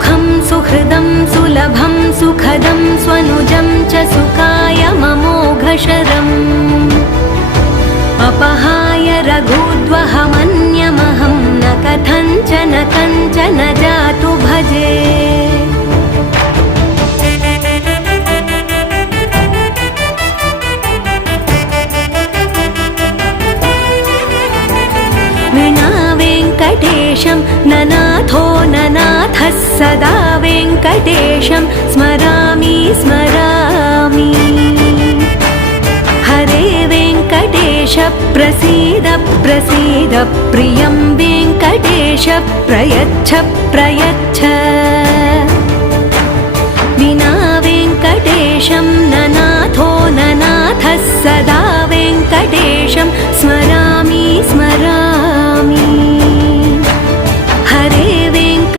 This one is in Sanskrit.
सुखं सुहृदं सुलभं सुखदं स्वनुजं च सुखाय ममोघशरम् अपहाय रघुद्वहमन्यमहं न कथञ्चन कञ्चन जातु भजे। विना वेङ्कटेशं ननाथो ननाथः सदा वेङ्कटेशं स्मरामि स्मरामि। हरे वेङ्कटेश प्रसीद प्रसीद प्रियं वेङ्कटेश प्रयच्छ प्रयच्छ।